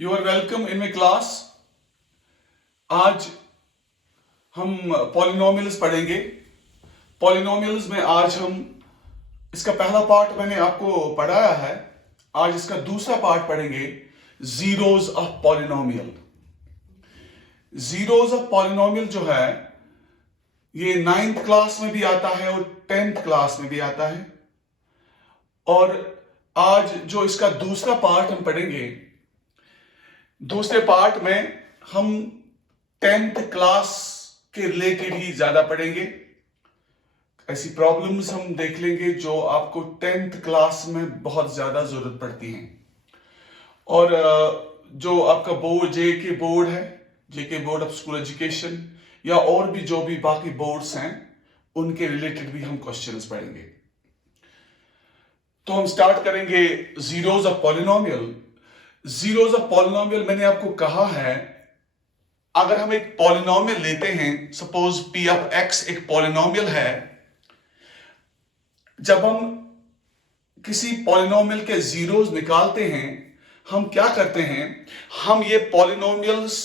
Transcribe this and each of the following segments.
You are welcome in my class. आज हम polynomials पढ़ेंगे। पॉलिनोमियल्स में आज हम इसका पहला पार्ट मैंने आपको पढ़ाया है। आज इसका दूसरा पार्ट पढ़ेंगे, zeros of polynomial. Zeros of polynomial जो है ये 9th क्लास में भी आता है और 10th क्लास में भी आता है। और आज जो इसका दूसरा पार्ट हम पढ़ेंगे, दूसरे पार्ट में हम 10th क्लास के रिलेटेड ही ज्यादा पढ़ेंगे। ऐसी प्रॉब्लम्स हम देख लेंगे जो आपको 10th क्लास में बहुत ज्यादा जरूरत पड़ती हैं। और जो आपका बोर्ड जेके बोर्ड है, जेके बोर्ड ऑफ स्कूल एजुकेशन, या और भी जो भी बाकी बोर्ड्स हैं, उनके रिलेटेड भी हम क्वेश्चंस पढ़ेंगे। तो हम स्टार्ट करेंगे zeros of polynomial. Zeros of polynomial मैंने आपको कहा है, अगर हम एक पॉलिनोमियल लेते हैं, सपोज पी ऑफ एक्स एक पॉलिनोमियल है, जब हम किसी पॉलिनोमियल के जीरोज निकालते हैं, हम क्या करते हैं, हम ये पॉलिनोमियल्स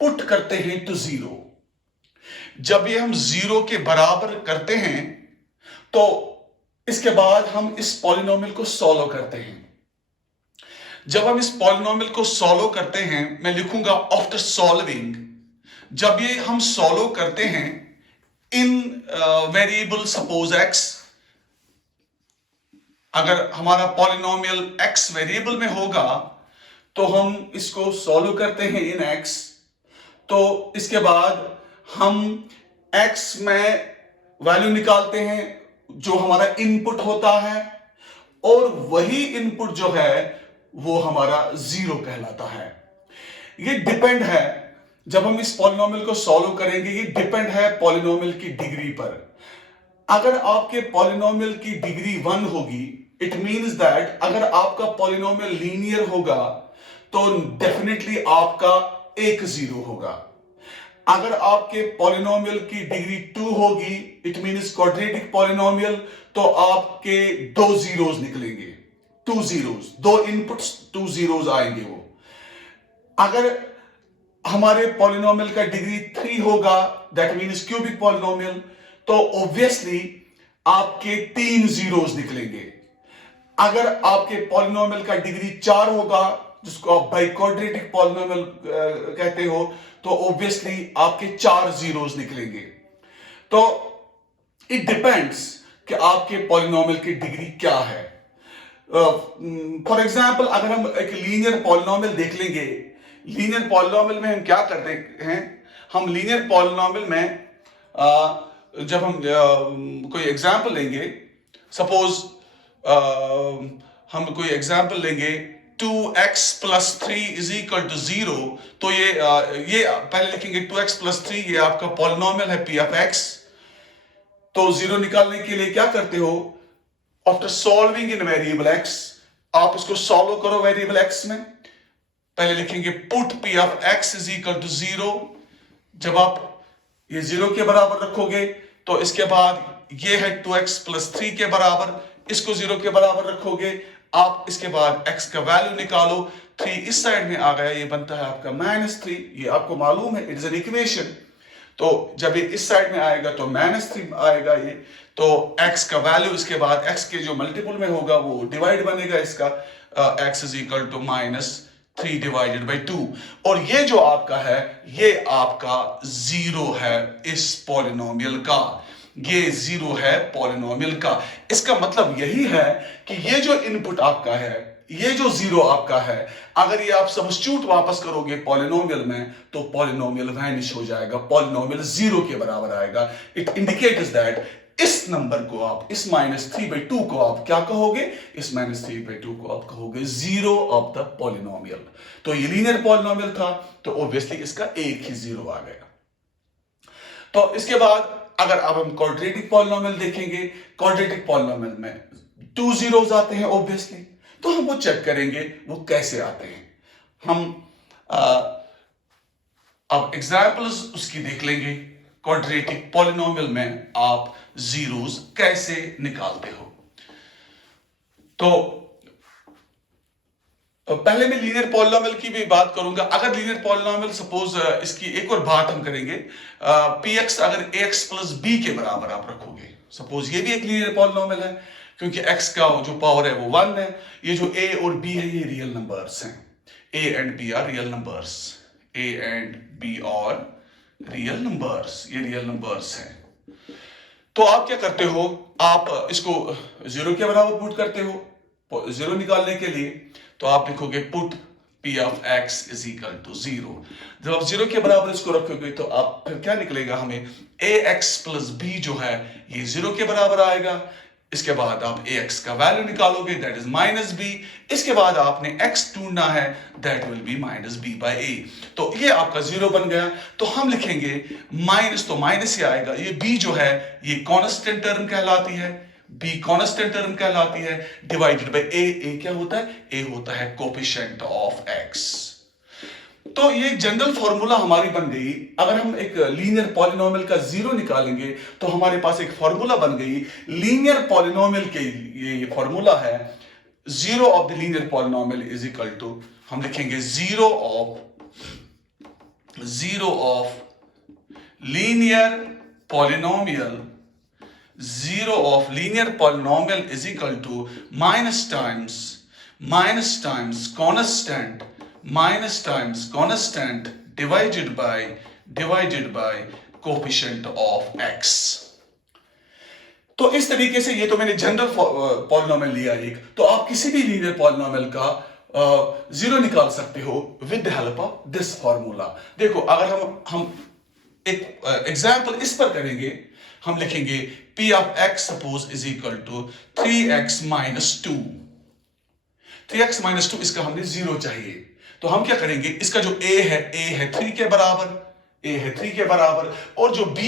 पुट करते हैं टू जीरो। जब ये हम जीरो के बराबर करते हैं तो इसके बाद हम इस पॉलिनोमियल को सॉल्व करते हैं। जब हम इस पॉलिनोमियल को सॉल्व करते हैं, मैं लिखूंगा आफ्टर सॉल्विंग। जब ये हम सॉल्व करते हैं इन वेरिएबल सपोज एक्स, अगर हमारा पॉलिनोमियल एक्स वेरिएबल में होगा तो हम इसको सॉल्व करते हैं इन एक्स। तो इसके बाद हम एक्स में वैल्यू निकालते हैं जो हमारा इनपुट होता है, और वही इनपुट जो है वो हमारा जीरो कहलाता है। ये डिपेंड है, जब हम इस पॉलिनोमियल को सॉल्व करेंगे, ये डिपेंड है पॉलिनोमियल की डिग्री पर। अगर आपके पॉलिनोमियल की डिग्री 1 होगी, इट मींस दैट अगर आपका पॉलिनोमियल लीनियर होगा तो डेफिनेटली आपका एक जीरो होगा। अगर आपके पॉलिनोमियल की डिग्री 2 होगी, इट मींस क्वाड्रेटिक पॉलिनोमियल, तो आपके दो जीरोज निकलेंगे, 2 जीरोज, दो इनपुट्स 2 जीरोज आएंगे वो। अगर हमारे पॉलिनोमियल का डिग्री 3 होगा, दैट मींस क्यूबिक पॉलिनोमियल, तो ऑब्वियसली आपके 3 जीरोज निकलेंगे। अगर आपके पॉलिनोमियल का डिग्री 4 होगा, जिसको आप बाइक्वाड्रेटिक पॉलिनोमियल कहते हो, तो ऑब्वियसली आपके 4 जीरोज निकलेंगे। तो इट डिपेंड्स कि आपके पॉलिनोमियल की डिग्री क्या है। फॉर एग्जाम्पल, अगर हम एक लीनियर पॉलिनोमियल देख लेंगे, लीनियर पॉलिनोमियल में हम क्या करते हैं, हम लीनियर पॉलिनोमियल में जब हम कोई एग्जाम्पल लेंगे, सपोज हम कोई एग्जाम्पल लेंगे 2x plus 3 is equal to 0, तो ये पहले लिखेंगे 2x प्लस 3, ये आपका पॉलिनोमियल है p ऑफ x। तो जीरो निकालने के लिए क्या करते हो, after solving in variable x, आप इसको सॉल्व करो वेरिएबल x में। पहले लिखेंगे put p of x is equal to 0। जब आप ये 0 के बराबर रखोगे तो इसके बाद ये है 2x प्लस 3 के बराबर, इसको 0 के बराबर रखोगे, आप इसके बाद x का वैल्यू निकालो। 3 इस साइड में आ गया, ये बनता है आपका -3, ये आपको मालूम है, इट इज एन इक्वेशन। तो जब ये इस साइड में आएगा तो -3 आएगा ये, तो x का वैल्यू इसके बाद x के जो मल्टीपल में होगा वो डिवाइड बनेगा इसका, x is equal to -3 divided by 2। और ये जो आपका है, ये आपका जीरो है इस पॉलिनोमियल का, ये जीरो है पॉलिनोमियल का। इसका मतलब यही है कि ये जो इनपुट आपका है, ये जो जीरो आपका है, अगर ये आप सब्स्टिट्यूट वापस करोगे पॉलिनोमियल में, तो पॉलिनोमियल वैनिश हो जाएगा, पॉलिनोमियल जीरो के बराबर आएगा। इट इंडिकेट्स दैट इस नंबर को आप, इस -3/2 को आप क्या कहोगे, इस -3/2 को आप कहोगे जीरो ऑफ द पॉलिनोमियल। तो ये लीनियर पॉलिनोमियल था, तो ऑब्वियसली इसका एक ही जीरो आ गया। तो इसके बाद अगर अब हम क्वाड्रेटिक पॉलिनोमियल देखेंगे, क्वाड्रेटिक पॉलिनोमियल में 2 जीरोज आते हैं ऑब्वियसली, तो हम वो चेक करेंगे वो कैसे आते हैं। हम अब एग्जाम्पल्स उसकी देख लेंगे, क्वाड्रेटिक पॉलिनोमियल में आप जीरोज कैसे निकालते हो। तो पहले मैं लीनियर पॉलिनोमियल की भी बात करूंगा। अगर लीनियर पॉलिनोमियल सपोज इसकी एक और बात हम करेंगे, पी एक्स अगर ए एक्स प्लस बी के बराबर आप रखोगे, सपोज ये भी एक लीनियर पॉलिनोमियल है क्योंकि एक्स का जो पावर है वो 1 है। ये जो ए और बी है ये रियल नंबर्स हैं, A and B are real numbers, A and B are real numbers, ये रियल नंबर्स हैं। तो आप क्या करते हो, आप इसको जीरो के बराबर पुट करते हो जीरो निकालने के लिए। तो आप लिखोगे put P of X is equal to zero. जब आप जीरो के बराबर इसको रखोगे तो आप फिर क्या निकलेगा, हमें ए एक्स प्लस बी जो है ये जीरो के बराबर आएगा। इसके बाद आप ए एक्स का वैल्यू निकालोगे, दैट इज माइनस बी। इसके बाद आपने एक्स ढूंढना है, that will be minus B by A. तो ये आपका जीरो बन गया। तो हम लिखेंगे माइनस, तो माइनस ही आएगा। ये बी जो है ये कांस्टेंट टर्म कहलाती है, बी कांस्टेंट टर्म कहलाती है, डिवाइडेड बाय ए। ए क्या होता है, ए होता है कोफिशिएंट ऑफ एक्स। तो ये जनरल फॉर्मूला हमारी बन गई। अगर हम एक लीनियर पॉलिनोमियल का जीरो निकालेंगे तो हमारे पास एक फॉर्मूला बन गई लीनियर पॉलिनोमियल के। ये फॉर्मूला है zero of the linear polynomial is equal to, हम लिखेंगे zero of linear polynomial, zero of linear polynomial is equal to minus times constant divided by coefficient of x। तो इस तरीके से, ये तो मैंने जनरल पॉलिनोमियल लिया एक। तो आप किसी भी लीनियर पॉलिनोमियल का जीरो निकाल सकते हो with the help of this formula. देखो अगर हम एक एग्जांपल इस पर करेंगे, हम लिखेंगे p of x suppose is equal to 3x minus 2। 3x minus 2 इसका हमने जीरो चाहिए। तो हम क्या करेंगे, इसका जो a है 3 के बराबर, और जो b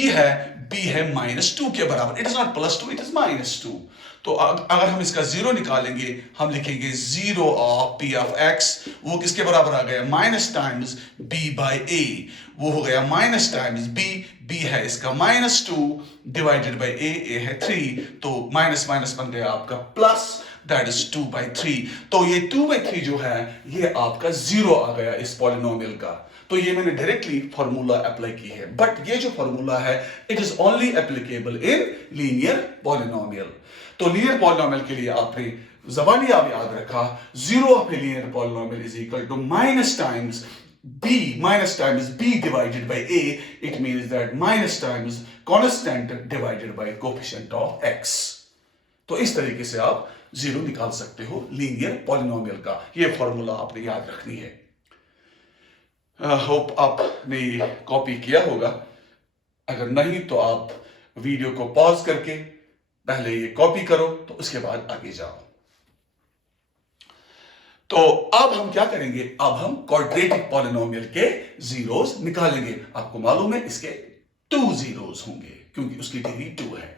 है माइनस 2 के बराबर। It is not plus 2, it is minus 2। तो अगर हम इसका जीरो निकालेंगे, हम लिखेंगे zero of p of x, वो किसके बराबर आ गया, minus times b by a। वो हो गया माइनस टाइम्स b है इसका माइनस 2 डिवाइडेड बाई a है 3। तो माइनस माइनस बन गया आपका प्लस, दैट इज 2/3। तो ये 2/3 जो है ये आपका जीरो आ गया इस पॉलिनोमियल का। तो ये मैंने डायरेक्टली फॉर्मूला अप्लाई की है, बट ये जो फॉर्मूला है it is only applicable in linear polynomial. तो लीनियर पॉलिनोमियल के लिए आपने जबानी आप याद रखा, zero of a linear polynomial is equal to minus times b divided by a। it means that minus times constant divided by coefficient of x। तो इस तरीके से आप जीरो निकाल सकते हो लीनियर पॉलिनोमियल का। ये फॉर्मूला आपने याद रखनी है। होप आपने ये कॉपी किया होगा। अगर नहीं तो आप वीडियो को पॉज करके पहले ये कॉपी करो, तो उसके बाद आगे जाओ। तो अब हम क्या करेंगे, अब हम क्वाड्रेटिक पॉलिनोमियल के जीरोस निकालेंगे। आपको मालूम है इसके 2 जीरोस होंगे क्योंकि उसकी डिग्री 2 है।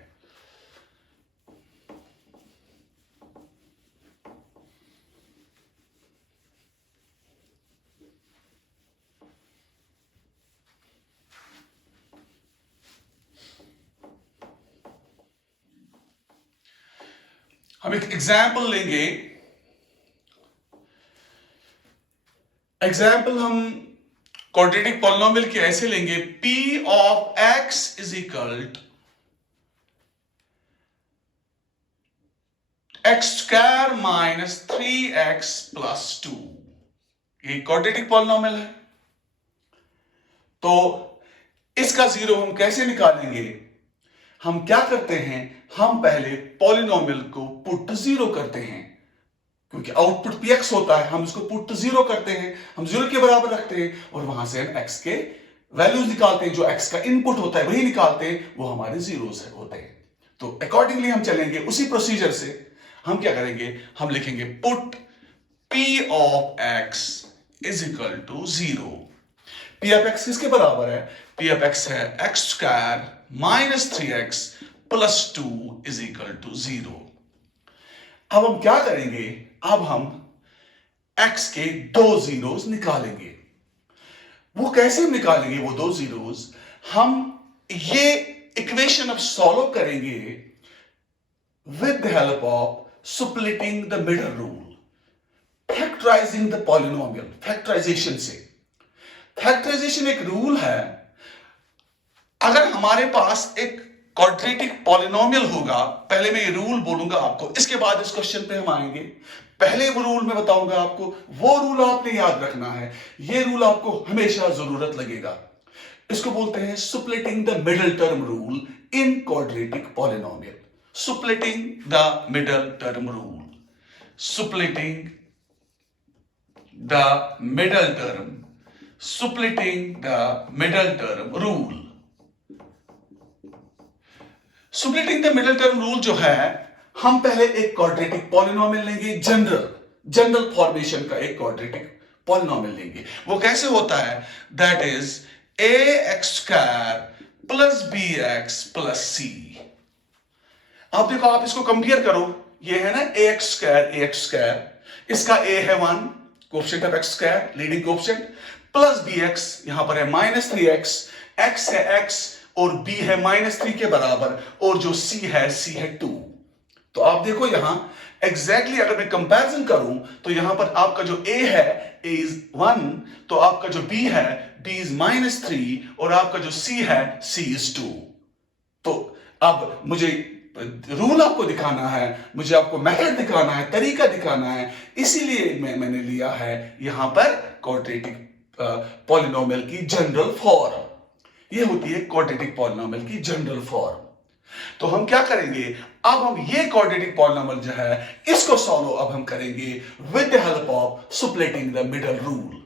हम एक एग्जाम्पल लेंगे। एग्जाम्पल हम क्वाड्रेटिक पॉलिनोमियल के ऐसे लेंगे, p of x is equal to x square minus 3x plus 2। ये क्वाड्रेटिक पॉलिनोमियल है। तो इसका जीरो हम कैसे निकालेंगे, हम क्या करते हैं, हम पहले पॉलिनोमियल को पुट जीरो करते हैं क्योंकि आउटपुट px होता है। हम इसको पुट जीरो करते हैं, हम जीरो के बराबर रखते हैं और वहां से हम x के वैल्यूज निकालते हैं। जो x का इनपुट होता है वही निकालते हैं, वो हमारे जीरोस होते हैं। तो अकॉर्डिंगली हम चलेंगे उसी प्रोसीजर से। हम क्या करेंगे, हम लिखेंगे put p of x is equal to zero. p of x किसके बराबर है, p ऑफ x है x square minus 3x plus 2 is equal to zero. अब हम क्या करेंगे, अब हम x के 2 जीरोस निकालेंगे। वो कैसे निकालेंगे वो 2 जीरोस, हम ये इक्वेशन अब सॉल्व करेंगे with the help of splitting the middle rule. Fact factorising the polynomial, factorisation से। फैक्टराइजेशन एक रूल है, अगर हमारे पास एक क्वाड्रेटिक पॉलिनोमियल होगा, पहले मैं ये रूल बोलूंगा आपको, इसके बाद इस क्वेश्चन पे हम आएंगे। पहले वो रूल मैं बताऊंगा आपको, वो रूल आपने याद रखना है, ये रूल आपको हमेशा जरूरत लगेगा। इसको बोलते हैं splitting the middle term rule in quadratic polynomial. Splitting the middle term rule, splitting the middle term, splitting the middle term rule। splitting the middle term rule जो है, हम पहले एक क्वाड्रेटिक पॉलिनोमियल लेंगे, जनरल फॉर्मेशन का एक quadratic polynomial लेंगे। वो कैसे होता है? That is ax² plus bx+c। आप देखो, आप इसको कंपेयर करो, ये है ना ax², इसका a है 1, coefficient of x², leading coefficient, plus bx, यहां पर है -3x, x है x और b है -3 के बराबर, और जो c है 2। तो आप देखो यहां एग्जैक्टली अगर मैं कंपैरिजन करूं तो यहां पर आपका जो a है a is 1, तो आपका जो b है b is -3, और आपका जो c है c is 2। तो अब मुझे रूल आपको दिखाना है, मुझे आपको मेथड दिखाना है, तरीका दिखाना है, इसीलिए मैंने लिया है यहां पर क्वाड्रेटिक पॉलिनोमियल की जनरल फॉर्म। ये होती है क्वाड्रेटिक पॉलिनोमियल की जनरल फॉर्म। तो हम क्या करेंगे, अब हम ये क्वाड्रेटिक पॉलिनोमियल जो है इसको सॉल्व अब हम करेंगे with the help of splitting the middle rule.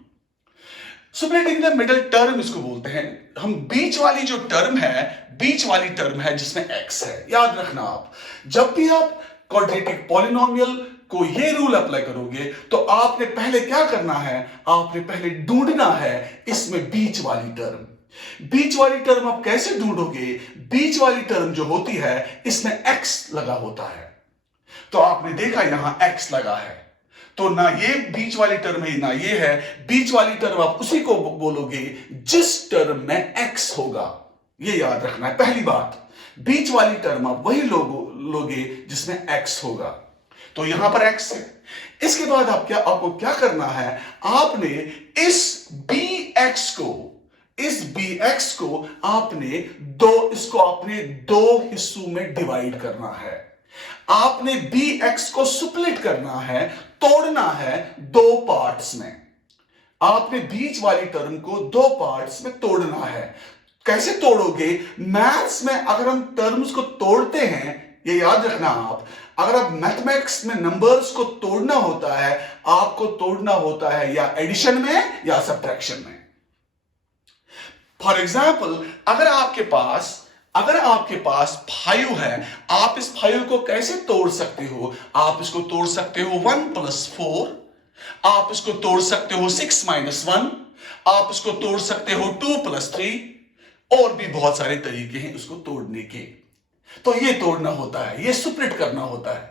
Splitting the middle term इसको बोलते हैं हम। बीच वाली जो टर्म है जिसमें x है, याद रखना आप जब भी आप क्वाड्रेटिक पॉलिनोमियल को ये रूल अप्लाई करोगे तो आपने पहले क्या करना है, आपने पहले ढूंढना है इसमें बीच वाली टर्म। बीच वाली टर्म आप कैसे ढूंढोगे? बीच वाली टर्म जो होती है इसमें x लगा होता है। तो आपने देखा यहां x लगा है, तो ना ये बीच वाली टर्म है ना ये है। बीच वाली टर्म आप उसी को बोलोगे जिस टर्म में x होगा, ये याद रखना है पहली बात। बीच वाली टर्म आप वही लोगे जिसमें x होगा। तो यहां पर x है। इसके बाद आपको क्या करना है, आपने इस bx को आपने दो हिस्सों में डिवाइड करना है। आपने bx को स्प्लिट करना है, तोड़ना है दो पार्ट्स में। आपने बीच वाली टर्म को दो पार्ट्स में तोड़ना है। कैसे तोड़ोगे? मैथ्स में अगर हम टर्म्स को तोड़ते हैं, ये याद रखना आप, अगर आप मैथमेटिक्स में नंबर्स को तोड़ना होता है, आपको तोड़ना होता है या एडिशन में या सब्ट्रैक्शन में। फॉर एग्जाम्पल, अगर आपके पास 5 है, आप इस 5 को कैसे तोड़ सकते हो? आप इसको तोड़ सकते हो 1 + 4, आप इसको तोड़ सकते हो 6 - 1, आप इसको तोड़ सकते हो 2 + 3, और भी बहुत सारे तरीके हैं इसको तोड़ने के। तो ये तोड़ना होता है, ये स्प्लिट करना होता है।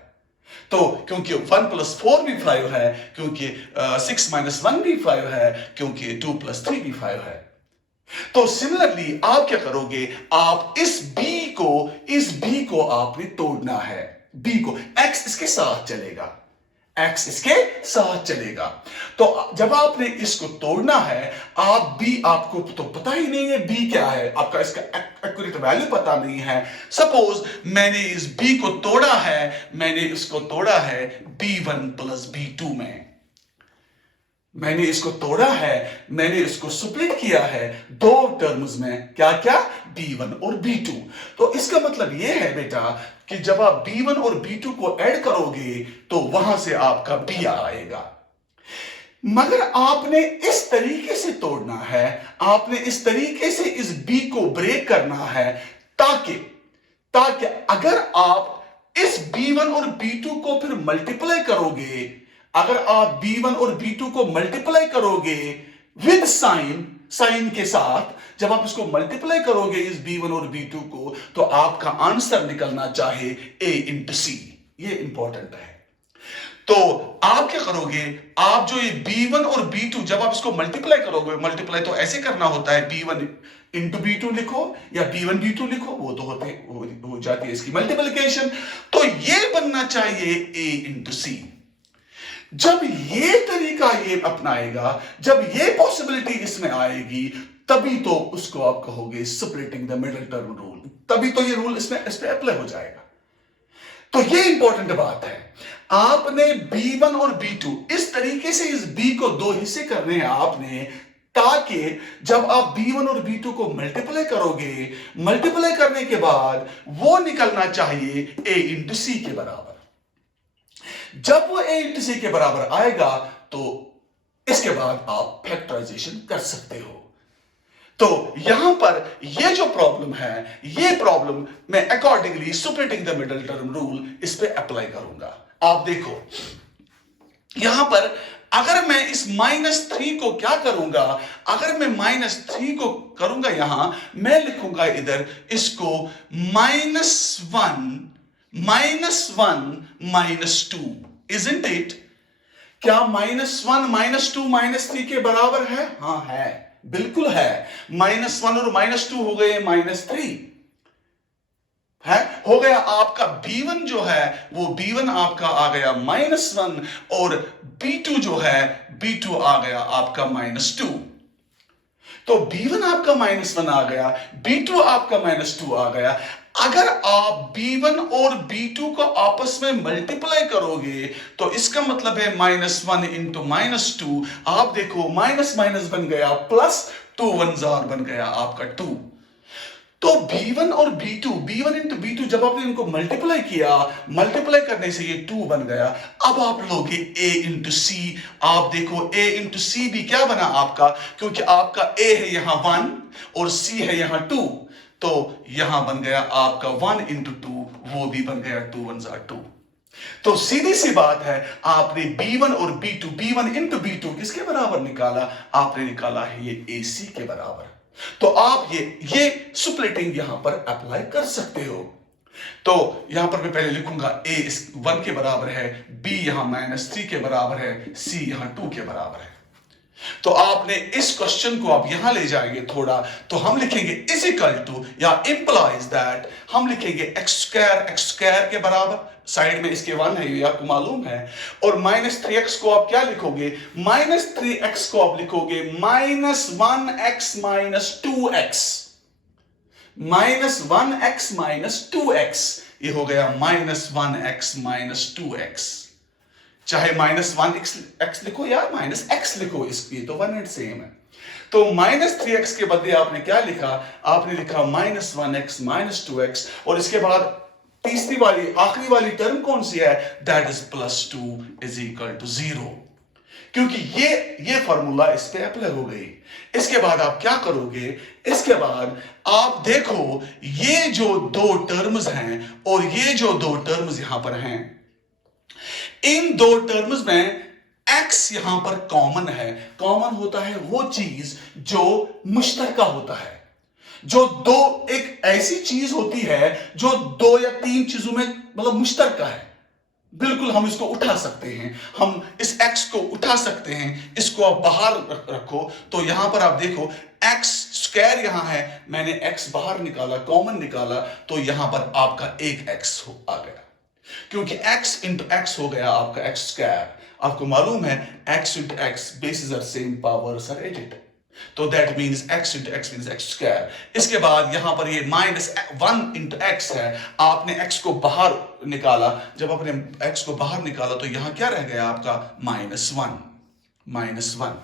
तो क्योंकि 1 + 4 भी 5 है, क्योंकि 6 - 1 भी 5 है, क्योंकि 2 + 3 भी 5 है। तो सिमिलरली आप क्या करोगे, आप इस b को आपने तोड़ना है। b को, x इसके साथ चलेगा। तो जब आपने इसको तोड़ना है, आपको तो पता ही नहीं है b क्या है, आपका इसका एक्यूरेट वैल्यू पता नहीं है। सपोज मैंने इस b को तोड़ा है, मैंने इसको तोड़ा है b1 + b2 में। मैंने इसको तोड़ा है, मैंने इसको स्प्लिट किया है दो टर्म्स में, क्या b1 और b2। तो इसका मतलब यह है बेटा कि जब आप b1 और b2 को ऐड करोगे तो वहां से आपका b आएगा। मगर आपने इस तरीके से तोड़ना है, आपने इस तरीके से इस b को ब्रेक करना है, ताकि अगर आप इस b1 और b2 को फिर मल्टीप्लाई करोगे, अगर आप b1 और b2 को मल्टीप्लाई करोगे विद साइन के साथ, जब आप इसको मल्टीप्लाई करोगे इस b1 और b2 को, तो आपका आंसर निकलना चाहे a × c। ये इंपॉर्टेंट है। तो आप क्या करोगे, आप जो ये b1 और b2 जब आप इसको मल्टीप्लाई करोगे, मल्टीप्लाई तो ऐसे करना होता है, b1 × b2 लिखो या b1 b2 लिखो, वो तो हो जाती है इसकी मल्टीप्लिकेशन। तो ये बनना चाहिए a × c। जब ये तरीका ये अपनाएगा, जब ये पॉसिबिलिटी इसमें आएगी, तभी तो उसको आप कहोगे splitting the middle term rule, तभी तो ये रूल इसमें इस पे अप्लाई हो जाएगा। तो ये इंपॉर्टेंट बात है, आपने B1 और B2 इस तरीके से इस B को दो हिस्से करने हैं आपने, ताकि जब आप B1 और B2 को मल्टीप्लाई करोगे, मल्टीप्लाई करने के बाद वो निकलना चाहिए A इंटू C के बराबर। जब वो A इंटू C के बराबर आएगा तो इसके बाद आप फैक्टराइजेशन कर सकते हो। तो यहां पर ये जो प्रॉब्लम है, ये प्रॉब्लम मैं accordingly splitting the middle term rule इस पे अप्लाई करूंगा। आप देखो यहां पर अगर मैं इस -3 को क्या करूंगा, अगर मैं -3 को करूंगा, यहां मैं लिखूंगा इधर इसको -1 -2, इजंट इट? क्या -1 -2 -3 के बराबर है? हाँ है, बिल्कुल है। -1 और -2 हो गए -3 है, हो गया आपका B1 जो है वो B1 आपका आ गया -1 और B2 जो है B2 आ गया आपका -2। तो B1 आपका -1 आ गया, B2 आपका -2 आ गया। अगर आप B1 और B2 को आपस में मल्टीप्लाई करोगे तो इसका मतलब है -1 इंटू -2, आप देखो माइनस माइनस बन गया प्लस, 2 1 बन गया आपका 2। तो B1 और B2, B1 इंटू B2 जब आपने इनको मल्टीप्लाई किया, मल्टीप्लाई करने से ये 2 बन गया। अब आप लोगे A इंटू C, आप देखो A इंटू C भी क्या बना आपका, क्योंकि आपका A है यहां 1 और C है यहां 2, तो यहां बन गया आपका 1 इंटू 2, वो भी बन गया 2 1 2। तो सीधी सी बात है, आपने B1 और B2, B1 इंटू B2 किसके बराबर निकाला? आपने निकाला है ये AC के बराबर। तो आप ये स्प्लिटिंग यहां पर अप्लाई कर सकते हो। तो यहां पर मैं पहले लिखूंगा A इस 1 के बराबर है, B यहां -3 के बराबर है, C यहां 2 के बराबर है। तो आपने इस क्वेश्चन को आप यहां ले जाएंगे थोड़ा, तो हम लिखेंगे इज इक्वल टू या इंप्लाइज दैट, हम लिखेंगे x स्क्वायर के बराबर, साइड में इसके 1 है ये आपको मालूम है, और -3x को आप क्या लिखोगे? -3x को आप लिखोगे -1x - 2x, -1x - 2x, ये हो गया -1x - 2x। चाहे -1x लिखो या -x लिखो, ये तो वन एंड सेम है। तो -3x के बदले आपने क्या लिखा? आपने लिखा -1x - 2x, और इसके बाद तीसरी वाली आखिरी वाली टर्म कौन सी है? That is +2 is equal to 0, क्योंकि ये फॉर्मूला इस पे अप्लाई हो गई। इसके बाद आप क्या करोगे? इसके बाद आप देखो ये जो दो टर्म्स हैं और ये जो दो टर्म्स यहां पर हैं, इन दो टर्म्स में x यहां पर कॉमन है। कॉमन होता है वो चीज जो मुश्तरका होता है, जो दो एक ऐसी चीज होती है जो 2 या 3 चीजों में मतलब मुश्तरका है। बिल्कुल हम इसको उठा सकते हैं, हम इस x को उठा सकते हैं, इसको आप बाहर रखो। तो यहां पर आप देखो x स्क्वायर यहां है, मैंने x बाहर निकाला, कॉमन निकाला, तो यहां पर आपका एक x आ गया, क्योंकि x इंटू x हो गया आपका x स्क्वायर। आपको मालूम है x into x bases are same, powers are added, तो that means x into x means x square. इसके बाद यहां पर ये -1 इंटू x है, आपने x को बाहर निकाला, जब आपने x को बाहर निकाला तो यहां क्या रह गया आपका? -1।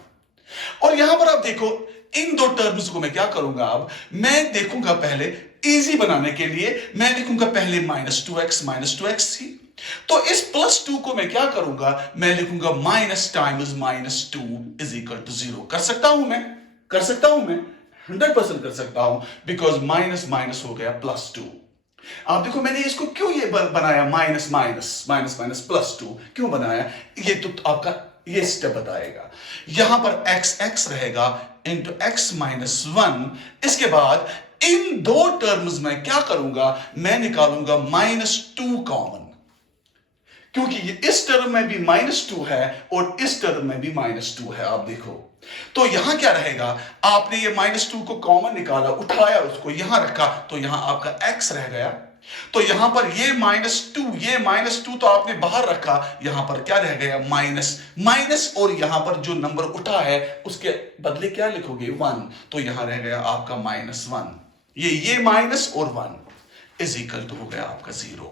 और यहां पर आप देखो इन दो टर्म्स को मैं क्या करूंगा? अब मैं देखूंगा पहले इजी बनाने के लिए, मैं लिखूंगा पहले -2x थी, तो इस +2 को मैं क्या करूंगा? मैं लिखूंगा minus times -2 is equal to 0। कर सकता हूं मैं 100% कर सकता हूं, बिकॉज माइनस माइनस हो गया +2। आप देखो मैंने इसको क्यों ये बनाया माइनस +2 क्यों बनाया? ये तो आपका ये स्टेप बताएगा। यहां पर x रहेगा इंटू x -1। इसके बाद इन दो टर्म्स में क्या करूंगा? मैं निकालूंगा -2 कॉमन, क्योंकि इस टर्म में भी -2 है और इस टर्म में भी -2 है। आप देखो तो यहां क्या रहेगा? आपने ये -2 को कॉमन निकाला, उठाया, उसको यहां रखा, तो यहां आपका x रह गया, तो यहां पर ये -2 तो आपने बाहर रखा, यहां पर क्या रह गया माइनस, और यहां पर जो नंबर उठा है उसके बदले क्या लिखोगे 1, तो यहां रह गया आपका -1। ये माइनस और 1 इज इक्वल टू हो गया आपका 0।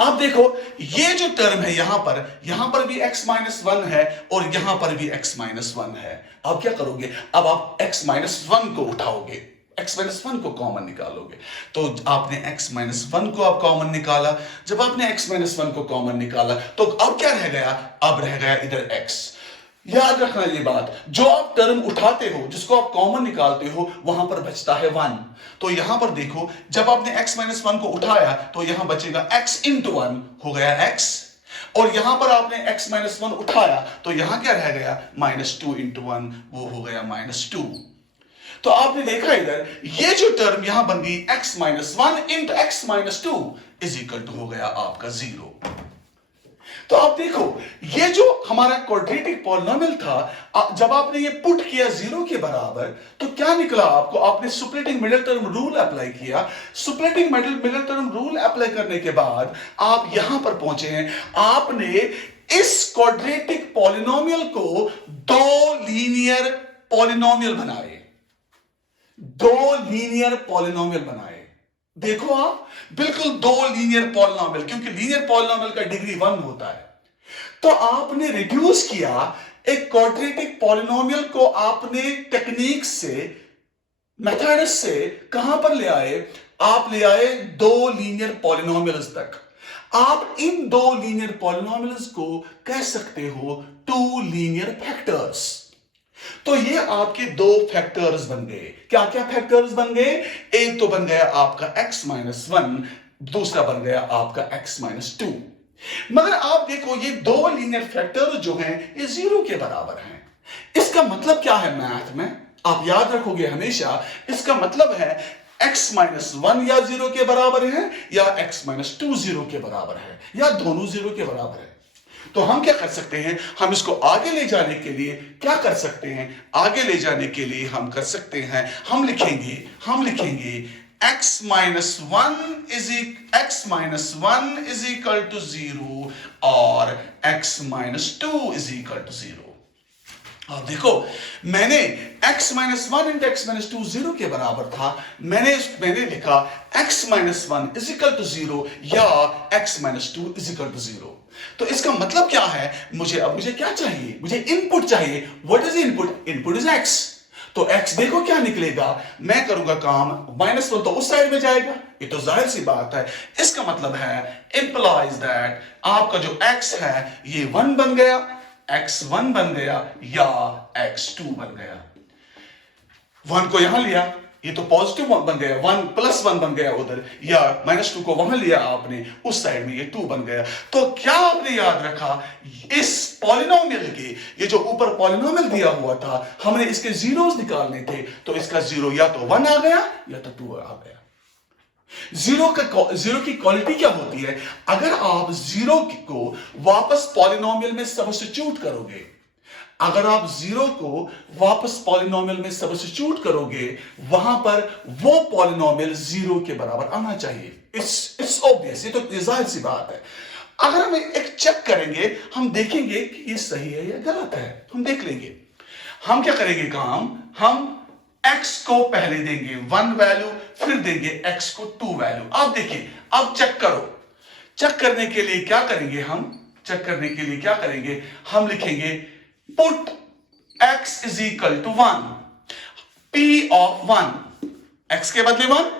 आप देखो ये जो टर्म है यहां पर भी x-1 है और यहां पर भी x-1 है। अब क्या करोगे, अब आप x-1 को उठाओगे, x-1 को कॉमन निकालोगे, तो आपने x-1 को आप कॉमन निकाला। जब आपने x-1 को कॉमन निकाला तो अब क्या रह गया, अब रह गया इधर x। याद रखना ये बात, जो आप टर्म उठाते हो, जिसको आप कॉमन निकालते हो, वहां पर बचता है 1। तो यहां पर देखो, जब आपने x-1 को उठाया तो यहां बचेगा x into 1 हो गया x, और यहां पर आपने x-1 उठाया तो यहां क्या रह गया -2 into 1 वो हो गया -2। तो आपने देखा इधर ये जो टर्म यहां बन गई x-1 into x-2 is equal to हो गया आपका 0। तो आप देखो ये जो हमारा क्वाड्रेटिक पॉलिनोमियल था, जब आपने ये पुट किया 0 के बराबर तो क्या निकला आपको, आपने सुपरलेटिंग मिडिल टर्म रूल अप्लाई किया। सुपरलेटिंग मिडिल टर्म रूल अप्लाई करने के बाद आप यहां पर पहुंचे हैं, आपने इस क्वाड्रेटिक पॉलिनोमियल को 2 लीनियर पॉलिनोमियल बनाए, 2 लीनियर पॉलिनोमियल बनाए। देखो आप बिल्कुल 2 लीनियर पॉलिनोमियल, क्योंकि लीनियर पॉलिनोमियल का डिग्री 1 होता है। तो आपने रिड्यूस किया एक क्वाड्रेटिक पॉलिनोमियल को, आपने टेक्निक से, मेथड से कहां पर ले आए, आप ले आए 2 लीनियर पॉलिनोमियल्स तक। आप इन 2 लीनियर पॉलिनोमियल्स को कह सकते हो 2 लीनियर फैक्टर्स। तो ये आपके 2 फैक्टर्स बन गए। क्या क्या फैक्टर्स बन गए, एक तो बन गया आपका x-1, दूसरा बन गया आपका x-2। मगर आप देखो ये 2 लीनियर फैक्टर जो हैं ये 0 के बराबर हैं। इसका मतलब क्या है मैथ में, आप याद रखोगे हमेशा, इसका मतलब है x-1 या 0 के बराबर है या x-2 0 के बराबर है, या दोनों 0 के बराबर है। तो हम क्या कर सकते हैं, हम इसको आगे ले जाने के लिए क्या कर सकते हैं, आगे ले जाने के लिए हम कर सकते हैं, हम लिखेंगे x-1 इज इक्वल टू 0 और x-2 इज इक्वल टू 0। अब देखो मैंने x-1 इंटू x-2 0 के बराबर था, मैंने लिखा x-1 इज इक्वल टू 0 या x-2 इज इक्वल टू 0। तो इसका मतलब क्या है, मुझे क्या चाहिए, मुझे इनपुट चाहिए। What is input, input is x। तो x देखो क्या निकलेगा, मैं करूंगा काम, -1 तो उस साइड में जाएगा, ये तो जाहिर सी बात है। इसका मतलब है इंप्लाइज दैट आपका जो x है ये 1 बन गया, x1 बन गया या x2 बन गया। 1 को यहां लिया, ये तो पॉजिटिव बन गया, 1 + 1 बन गया उधर, या -2 को वहां लिया आपने, उस साइड में ये 2 बन गया। तो क्या आपने याद रखा, इस पॉलिनोमियल के, ये जो ऊपर पॉलिनोमियल दिया हुआ था, हमने इसके जीरोस निकालने थे, तो इसका 0 या तो 1 आ गया या तो 2 आ गया। 0 की क्वालिटी क्या होती है, अगर आप 0 को वापस पॉलिनोमियल में सब्स्टिट्यूट करोगे, अगर आप 0 को वापस पॉलिनोमियल में सब्स्टिट्यूट करोगे, वहां पर वो पॉलिनोमियल 0 के बराबर आना चाहिए। इट्स ऑब्वियस, ये तो जाहिर सी बात है। अगर हम एक चेक करेंगे, हम देखेंगे कि ये सही है या गलत है, हम देख लेंगे। हम क्या करेंगे काम, हम x को पहले देंगे 1 वैल्यू, फिर देंगे x को 2 वैल्यू। अब देखिए, अब चेक करो। चेक करने के लिए क्या करेंगे हम लिखेंगे put x is equal to 1, p of 1, x के बदले 1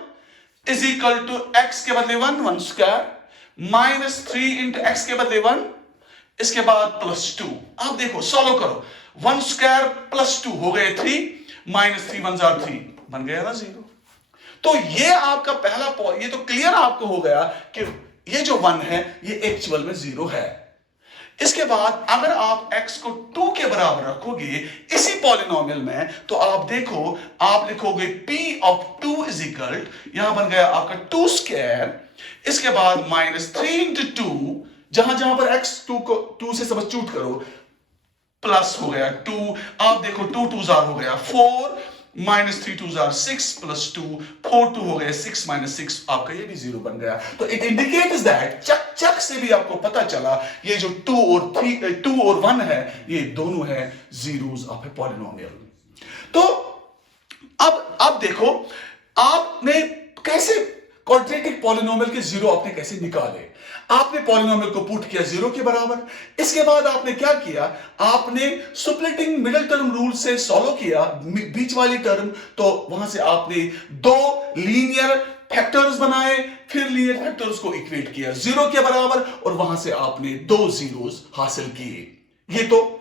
is equal to x के बदले 1 स्क्वायर, -3 into x के बदले 1, इसके बाद +2। आप देखो सॉल्व करो, 1 स्क्वायर +2 हो गए 3, -3 1 = 3 बन गया ना 0। तो ये आपका पहला पॉइंट, ये तो क्लियर आपको हो गया कि ये जो 1 है ये एक्चुअल में 0 है। इसके बाद अगर आप x को 2 के बराबर रखोगे इसी पॉलिनोमियल में, तो आप देखो, आप लिखोगे p of 2 is equal, यहां बन गया आपका 2 स्क्वायर, इसके बाद -3 into 2, जहां पर x 2 से सब्स्टिट्यूट करो, प्लस हो गया 2, आप देखो 2 2 हो गया 4, माइनस 3 2 जार 6 प्लस 2 4 2 हो गया 6 माइनस 6 आपका ये भी 0 बन गया। तो इट इंडिकेट्स दैट चक चक से भी आपको पता चला ये जो 2 और 1 है ये दोनों है जीरोस ऑफ ए पॉलिनोमियल। तो अब देखो आपने कैसे क्वाड्रेटिक पॉलिनोमियल के जीरो आपने कैसे निकाले। आपने पॉलिनोमियल को पुट किया जीरो के बराबर, इसके बाद आपने क्या किया, आपने स्प्लिटिंग मिडिल टर्म रूल से सॉल्व किया बीच वाली टर्म, तो वहां से आपने दो लीनियर फैक्टर्स बनाए, फिर लीनियर फैक्टर्स को इक्वेट किया जीरो के बराबर और वहां से आपने दो जीरोस हासिल किए। ये तो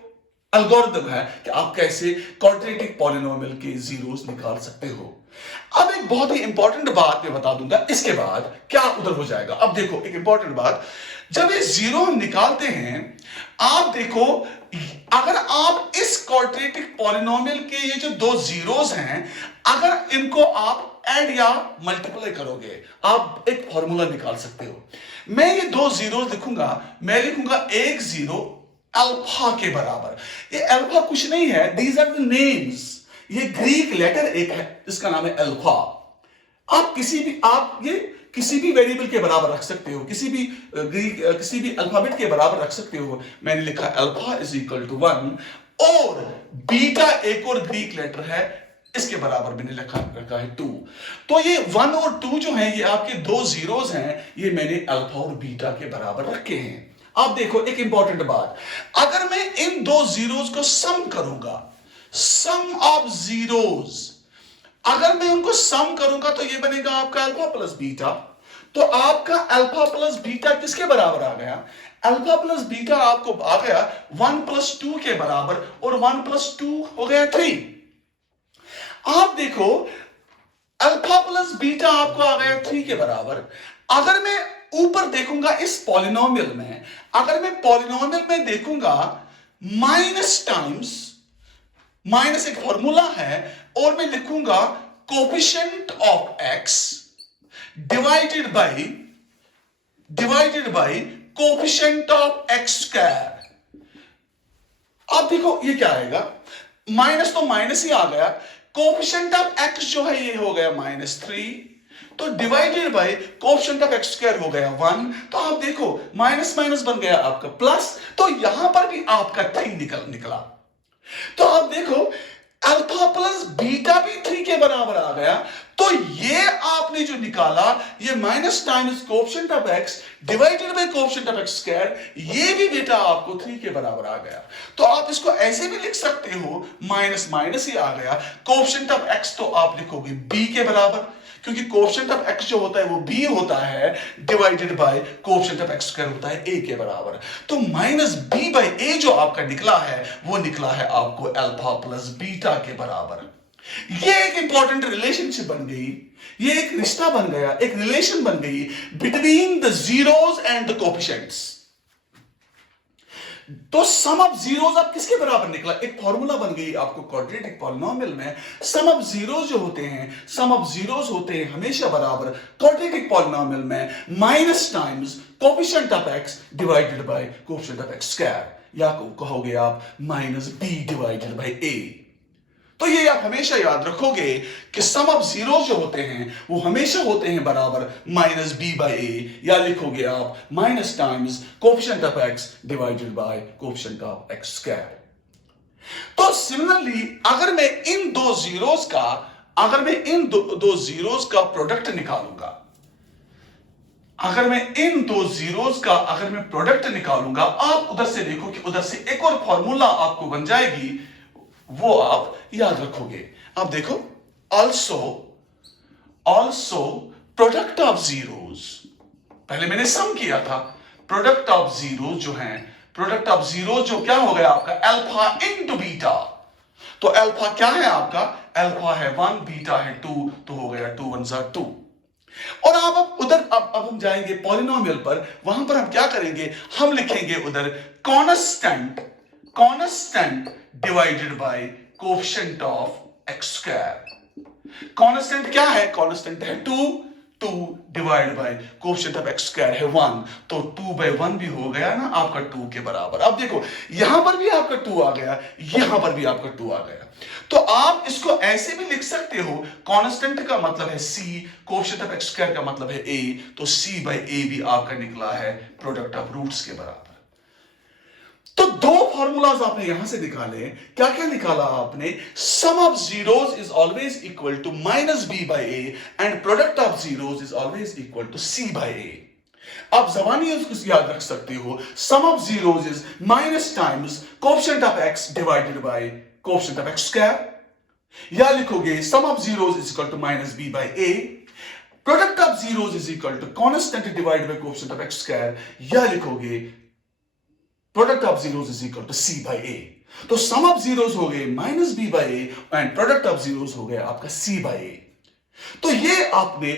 एल्गोरिथम है कि आप कैसे क्वाड्रेटिक पॉलिनोमियल के जीरोस निकाल सकते हो। अब एक बहुत ही इंपॉर्टेंट बात मैं बता दूंगा, इसके बाद क्या उधर हो जाएगा। अब देखो एक इंपॉर्टेंट बात, जब ये जीरो हम निकालते हैं, आप देखो अगर आप इस क्वाड्रेटिक पॉलिनोमियल के ये जो दो जीरोस हैं, अगर इनको आप ऐड या मल्टीप्लाई करोगे, आप एक फॉर्मूला निकाल सकते हो। मैं ये दो जीरोस लिखूंगा, मैं लिखूंगा एक जीरो अल्फा के बराबर। ये अल्फा कुछ नहीं है, दीज आर द नेम्स, ये ग्रीक लेटर एक है, इसका नाम है अल्फा। आप किसी भी वेरिएबल के बराबर रख सकते हो, किसी भी अल्फाबेट के बराबर रख सकते हो। मैंने लिखा अल्फा इज इक्वल टू 1 और बीटा एक और ग्रीक लेटर है, इसके बराबर मैंने रखा है 2। तो ये 1 और 2 जो है ये आपके दो जीरोस हैं, ये मैंने अल्फा और बीटा के बराबर रखे हैं। आप देखो एक इंपॉर्टेंट बात, अगर मैं इन दो जीरोस को सम करूंगा, सम ऑफ जीरोस, अगर मैं उनको सम करूंगा तो ये बनेगा आपका अल्फा प्लस बीटा। तो आपका अल्फा प्लस बीटा किसके बराबर आ गया, अल्फा प्लस बीटा आपको आ गया 1 प्लस 2 के बराबर, और 1 प्लस 2 हो गया 3। आप देखो अल्फा प्लस बीटा आपको आ गया 3 के बराबर। अगर मैं ऊपर देखूंगा इस पॉलिनोमियल में, अगर मैं पॉलिनोमियल में देखूंगा माइनस टाइम्स, माइनस एक फॉर्मूला है, और मैं लिखूंगा coefficient of x divided by coefficient of x square. अब देखो ये क्या आएगा, माइनस तो माइनस ही आ गया, कोफिशिएंट ऑफ एक्स जो है ये हो गया -3, तो divided by coefficient of x square हो गया 1। तो आप देखो माइनस माइनस बन गया आपका प्लस, तो यहां पर भी आपका 3 निकला। तो आप देखो अल्फा प्लस बीटा भी 3 के बराबर आ गया। तो ये आपने जो निकाला, ये minus times coefficient of x divided by coefficient of x square, ये भी बेटा आपको 3 के बराबर आ गया। तो आप इसको ऐसे भी लिख सकते हो, माइनस माइनस ही आ गया, कोफिशिएंट ऑफ एक्स तो आप लिखोगे b के बराबर, क्योंकि कोफिशिएंट ऑफ x जो होता है वो b होता है, divided by coefficient of x square होता है a के बराबर। तो माइनस b बाय a जो आपका निकला है वो निकला है आपको अल्फा प्लस बीटा के बराबर। ये एक इंपॉर्टेंट रिलेशनशिप बन गई, ये एक रिश्ता बन गया, एक रिलेशन बन गई between the zeros and the coefficients. तो सम ऑफ जीरोस अब किसके बराबर निकला, एक फॉर्मूला बन गई आपको क्वाड्रेटिक पॉलिनोमियल में। सम ऑफ जीरोस जो होते हैं, सम ऑफ जीरोस होते हैं हमेशा बराबर क्वाड्रेटिक पॉलिनोमियल में minus times coefficient of x divided by coefficient of x square, या कहोगे आप minus b divided by a। तो ये आप हमेशा याद रखोगे कि सम ऑफ जीरोस जो होते हैं वो हमेशा होते हैं बराबर माइनस b बाय a, या लिखोगे आप minus times coefficient of x divided bye coefficient of x square. तो सिमिलरली अगर मैं इन दो जीरोस का प्रोडक्ट निकालूंगा, अगर मैं प्रोडक्ट निकालूंगा, आप उधर से देखो कि उधर से एक और फॉर्मूला आपको बन जाएगी, वो आप याद रखोगे। अब देखो also प्रोडक्ट ऑफ जीरोस, पहले मैंने सम किया था, प्रोडक्ट ऑफ जीरो जो है, प्रोडक्ट ऑफ जीरो जो क्या हो गया आपका अल्फा इनटू बीटा। तो अल्फा क्या है आपका, अल्फा है 1, बीटा है 2, तो हो गया 2 1 2। और आप उधर अब हम जाएंगे पॉलिनोमियल पर, वहां पर हम क्या करेंगे, हम लिखेंगे उधर constant divided bye coefficient of x square. Constant क्या है, कांस्टेंट है 2, 2 divide by coefficient of x square है 1, तो 2/1 भी हो गया ना आपका 2 के बराबर। अब देखो यहां पर भी आपका 2 आ गया, यहां पर भी आपका 2 आ गया। तो आप इसको ऐसे भी लिख सकते हो, कांस्टेंट का मतलब है c, coefficient of x square का मतलब है a, तो c/a भी आपका निकला है प्रोडक्ट ऑफ रूट्स के बराबर। तो दो फॉर्मूलाज आपने यहां से निकाले, क्या क्या निकाला आपने? Sum of zeros is always equal to -b/a and product of zeros is always equal to c/a। आप जबानी उसको याद रख सकते हो, sum of zeros is minus times coefficient of x divided by coefficient of x square, या लिखोगे sum of zeros is equal to -b/a, product of zeros is equal to constant divided by coefficient of x square, या लिखोगे product of zeros is equal to c/a। तो सम of zeros हो गए -b/a and product of zeros हो गया आपका c/a। तो ये आपने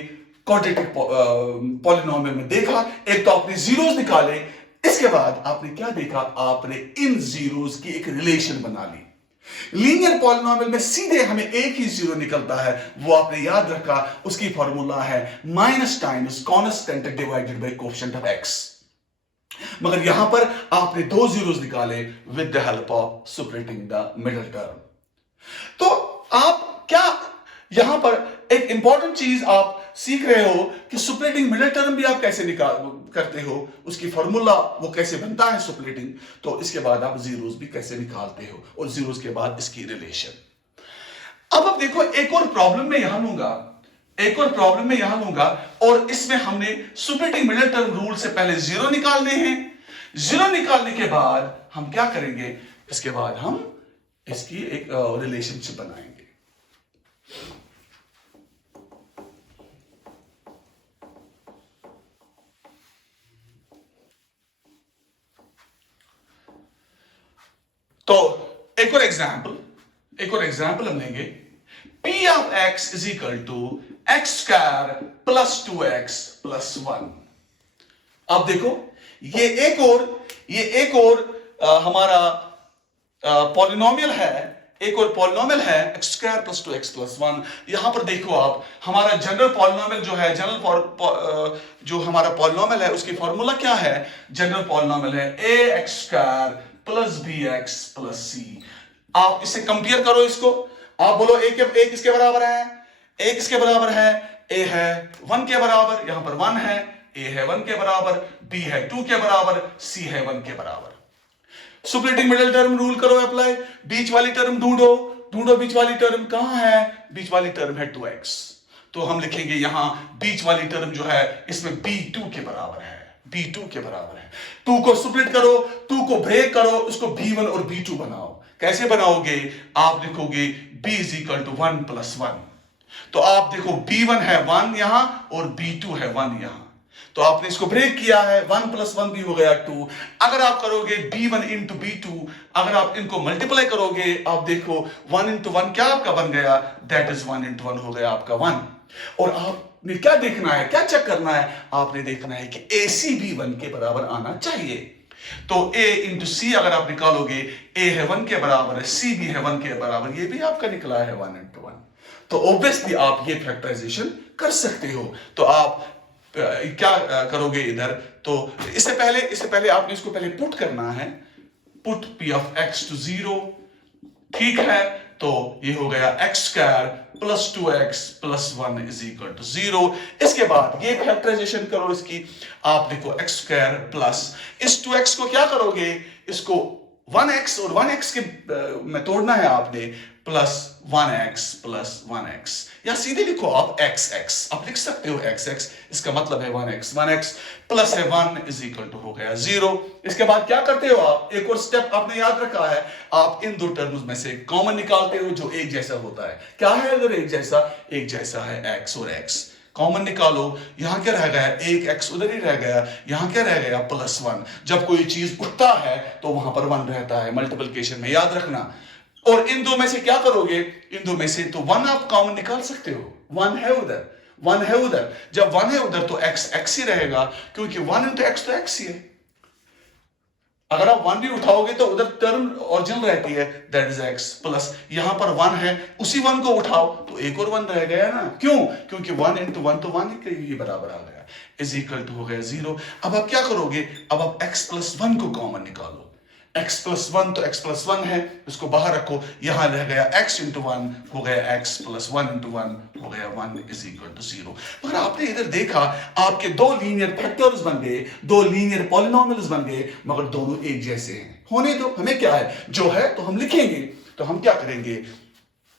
क्वाड्रेटिक पॉलिनोमियल में देखा, एक तो आपने जीरोस निकाले, इसके बाद आपने क्या देखा, आपने इन जीरोस की एक रिलेशन बना ली। लीनियर पॉलिनोमियल में सीधे हमें एक ही जीरो निकलता है, वो आपने याद रखा, उसकी फॉर्मूला है minus times constant divided by coefficient of x। मगर यहां पर आपने दो जीरोस निकाले with the help of separating the middle term. तो आप क्या यहां पर एक इंपॉर्टेंट चीज आप सीख रहे हो कि सुपरेटिंग मिडिल टर्म भी आप कैसे निकाल करते हो, उसकी फॉर्मूला वो कैसे बनता है सुपरेटिंग, तो इसके बाद आप जीरोस भी कैसे निकालते हो और जीरोस के बाद इसकी रिलेशन। अब देखो एक और प्रॉब्लम में यहां लूंगा, एक और प्रॉब्लम में यहां लूंगा, और इसमें हमने सुपरेटिंग मिडिल टर्म रूल से पहले जीरो निकालने हैं। जीरो निकालने के बाद हम क्या करेंगे, इसके बाद हम इसकी एक रिलेशनशिप बनाएंगे। तो एक और एग्जाम्पल हम लेंगे, p of x is equal to x square plus 2x plus 1। अब देखो ये एक और हमारा पॉलिनोमियल है, एक और पॉलिनोमियल है x square plus 2x plus 1। यहां पर देखो आप, हमारा जनरल पॉलिनोमियल जो है, जो हमारा पॉलिनोमियल है उसकी फॉर्मूला क्या है? जनरल पॉलिनोमियल है ax square plus bx plus c। आप इसे कंपेयर करो, इसको आप बोलो एक इसके बराबर है, एक इसके बराबर है, a है 1 के बराबर, यहां पर 1 है, a है 1 के बराबर, b है 2 के बराबर, c है 1 के बराबर। सुपरेटिंग मिडिल टर्म रूल करो अप्लाई, बीच वाली टर्म ढूंढो बीच वाली टर्म कहां है? बीच वाली टर्म है 2x, तो हम लिखेंगे यहां बीच वाली टर्म जो है इसमें b2 के बराबर है, b2 के बराबर है। 2 को सुपरेट करो, 2 को ब्रेक करो, उसको b1 और b2 बनाओ। कैसे बनाओगे? आप लिखोगे b is equal to 1 plus 1। तो आप देखो b1 है 1 यहां और b2 है 1 यहां, तो आपने इसको ब्रेक किया है, 1 प्लस 1 भी हो गया 2। अगर आप करोगे b1 इंटू b2, अगर आप इनको मल्टीप्लाई करोगे, आप देखो 1 इंटू 1 क्या आपका बन गया? दैट इज 1 इंटू 1 हो गया आपका 1। और आपने क्या देखना है, क्या चेक करना है? आपने देखना है कि AC भी 1 के बराबर आना चाहिए। तो a इंटू सी अगर आप निकालोगे, a है 1 के बराबर है, c भी है 1 के बराबर, ये भी आपका निकला है 1 इंटू 1। तो ऑब्वियसली आप ये फैक्टराइजेशन कर सकते हो। तो आप क्या करोगे इधर? तो इससे पहले आपने इसको पहले पुट करना है, put p of x to 0, ठीक है? तो ये हो गया x square plus 2x plus 1 is equal to 0। इसके बाद ये फैक्टराइजेशन करो इसकी, आप देखो x स्क्वायर प्लस इस 2x को क्या करोगे? इसको 1x और 1x के में तोड़ना है आपने, प्लस 1x, या सीधे लिखो आप x आप लिख सकते हो x, इसका मतलब है 1x प्लस है 1 इज इक्वल टू हो गया 0। इसके बाद क्या करते हो आप? एक और स्टेप आपने याद रखा है, आप इन दो टर्म्स में से कॉमन निकालते हो जो एक जैसा होता है। क्या है अगर एक जैसा है x और x, कॉमन निकालो। यहां क्या रह गया? एक x उधर ही रह गया, यहां क्या रह गया? प्लस 1। जब कोई चीज उठता है तो वहां पर 1 रहता है मल्टीप्लिकेशन में, याद रखना। और इन दो में से क्या करोगे? इन दो में से तो 1 आप कॉमन निकाल सकते हो, 1 है उधर, जब 1 है उधर तो x ही रहेगा, क्योंकि 1 इंटू x तो x ही है। अगर आप 1 भी उठाओगे तो उधर टर्म ओरिजिनल रहती है, दैट इज x प्लस यहां पर 1 है, उसी 1 को उठाओ तो एक और 1 रह गया ना। क्यों? क्योंकि 1 into 1 तो 1 ही बराबर आ गया, इज इक्वल टू हो गया 0। अब आप क्या करोगे? अब आप x प्लस 1 को कॉमन निकालो। x प्लस 1 तो x प्लस 1 है, उसको बाहर रखो, यहां रह गया x into 1 हो गया x प्लस 1 into 1 हो गया 1 इज इक्वल टू 0। मगर आपने इधर देखा आपके दो लीनियर फैक्टर्स बन गए, दो लीनियर पॉलिनोमियल्स बन गए, मगर दोनों एक जैसे हैं। होने दो, हमें क्या है, जो है तो हम लिखेंगे। तो हम क्या करेंगे?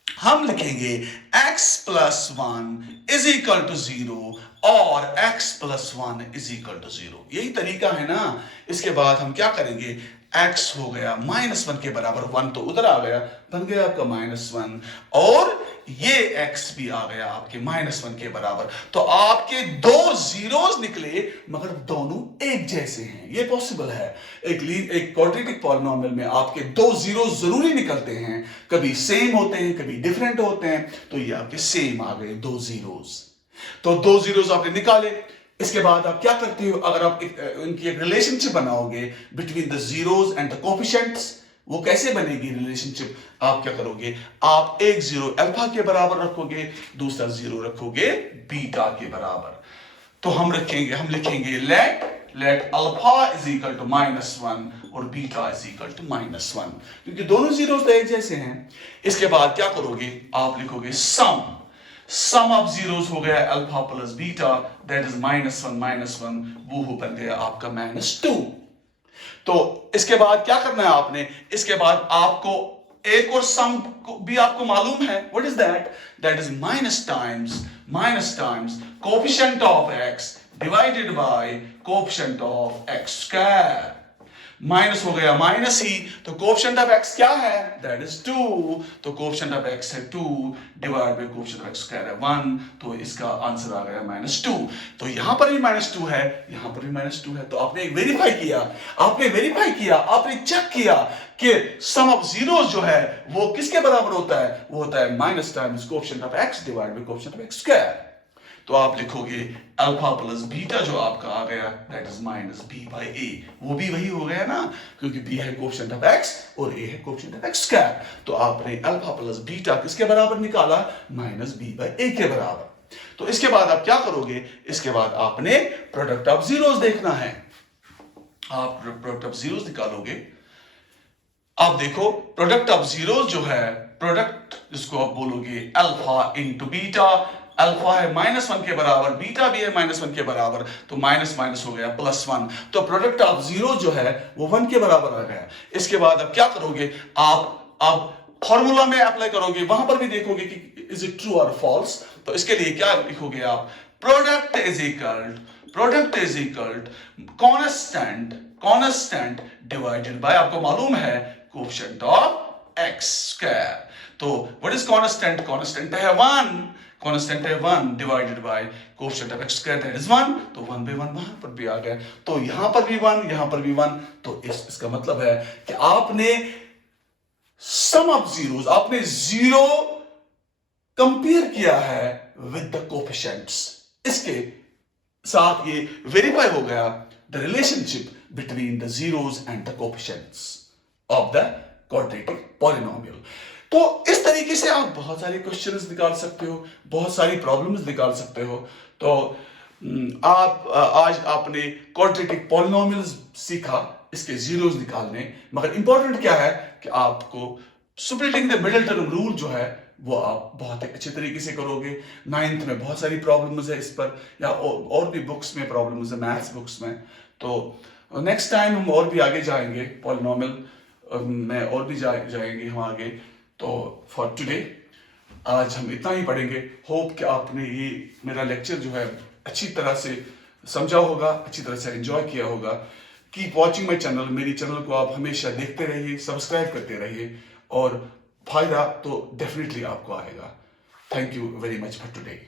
हम लिखेंगे x plus 1 is equal to 0 और x plus 1 is equal to 0। यही तरीका है ना। इसके बाद हम क्या करेंगे? x हो गया -1 के बराबर, 1 तो उधर आ गया, बन गया आपका -1, और ये x भी आ गया आपके -1 के बराबर। तो आपके दो जीरोस निकले मगर दोनों एक जैसे हैं। ये पॉसिबल है। एक क्वाड्रेटिक पॉलिनोमियल में आपके दो जीरोस जरूरी निकलते हैं, कभी सेम होते हैं कभी डिफरेंट होते हैं। तो ये आपके सेम आ गए दो जीरोस। तो दो जीरोस आपने निकाले। इसके बाद आप क्या करते हो? अगर आप उनकी एक रिलेशनशिप बनाओगे between the zeros and the coefficients, वो कैसे बनेगी रिलेशनशिप? आप क्या करोगे? आप एक जीरो अल्फा के बराबर रखोगे, दूसरा जीरो रखोगे बीटा के बराबर। तो हम लिखेंगे let alpha is equal to -1 और बीटा इज इक्वल टू -1, क्योंकि दोनों जीरोस तो एक जैसे हैं। इसके बाद क्या करोगे? आप लिखोगे सम ऑफ जीरोस हो गया alpha plus beta, that is -1 वो बन गया आपका -2। तो इसके बाद क्या करना है आपने? इसके बाद आपको एक और सम भी आपको मालूम है, what is that? That is minus times coefficient of x divided by coefficient of x square. Minus हो गया माइनस ही, तो कोएफिशिएंट ऑफ x क्या है? That is 2। तो कोएफिशिएंट ऑफ x है 2 divide by coefficient of x square है 1, तो इसका आंसर आ गया -2। तो यहां पर भी -2 है, यहां पर भी -2 है। तो आपने वेरीफाई किया, आपने चेक किया कि सम ऑफ जीरोस जो है वो किसके बराबर होता है? वो होता है minus times coefficient of x divide by coefficient of x square. तो आप लिखोगे अल्फा प्लस बीटा जो आपका आ गया दैट इज -b/a। वो भी वही हो गया ना, क्योंकि b है कोएफिशिएंट ऑफ x और a है कोएफिशिएंट ऑफ x स्क्वायर। तो आपने अल्फा प्लस बीटा किसके बराबर निकाला? -b/a के बराबर। तो इसके बाद आप क्या करोगे? इसके बाद आपने प्रोडक्ट ऑफ जीरोस देखना है। आप प्रोडक्ट ऑफ जीरोस निकालोगे। आप देखो प्रोडक्ट ऑफ जीरोस जो है, प्रोडक्ट जिसको आप बोलोगे अल्फा इंटू बीटा, अल्फा है -1 के बराबर, बीटा भी है -1 के बराबर, तो माइनस माइनस हो गया +1। तो प्रोडक्ट ऑफ जीरो जो है वो 1 के बराबर आ गया। इसके बाद अब क्या करोगे? आप अब फॉर्मूला में अप्लाई करोगे, वहां पर भी देखोगे कि इज इट ट्रू और फॉल्स। तो इसके लिए क्या लिखोगे आप? Product is equal constant divided bye, आपको मालूम है, कोएफिशिएंट ऑफ x स्क्वायर। तो व्हाट इज कांस्टेंट? कांस्टेंट है 1 divided by coefficient of x square that is 1। तो 1/1 वहां पर भी आ गया। तो यहां पर भी 1, यहां पर भी 1। तो इसका मतलब है कि आपने सम ऑफ जीरोस, आपने जीरो कंपेयर किया है विद द कोएफिशिएंट्स। इसके साथ ये वेरीफाई हो गया the relationship between the zeros and the coefficients of the quadratic polynomial. तो इस तरीके से आप बहुत सारे क्वेश्चंस निकाल सकते हो, बहुत सारी प्रॉब्लम्स निकाल सकते हो। तो आप आज आपने क्वाड्रेटिक पॉलिनोमियल्स सीखा, इसके जीरोस निकालने, मगर इंपॉर्टेंट क्या है कि आपको splitting the middle term rule जो है वो आप बहुत अच्छे तरीके से करोगे। 9th में बहुत सारी प्रॉब्लम्स है इस पर, या और भी बुक्स में प्रॉब्लम्स है, मैथ्स बुक्स में। तो नेक्स्ट टाइम हम और भी आगे जाएंगे, पॉलिनोमियल में और भी जाएंगे हम आगे। तो फॉर टुडे आज हम इतना ही पढ़ेंगे। होप कि आपने ये मेरा लेक्चर जो है अच्छी तरह से समझा होगा, अच्छी तरह से एंजॉय किया होगा। कीप वॉचिंग माई चैनल, मेरी चैनल को आप हमेशा देखते रहिए, सब्सक्राइब करते रहिए, और फायदा तो डेफिनेटली आपको आएगा। Thank you very much for today.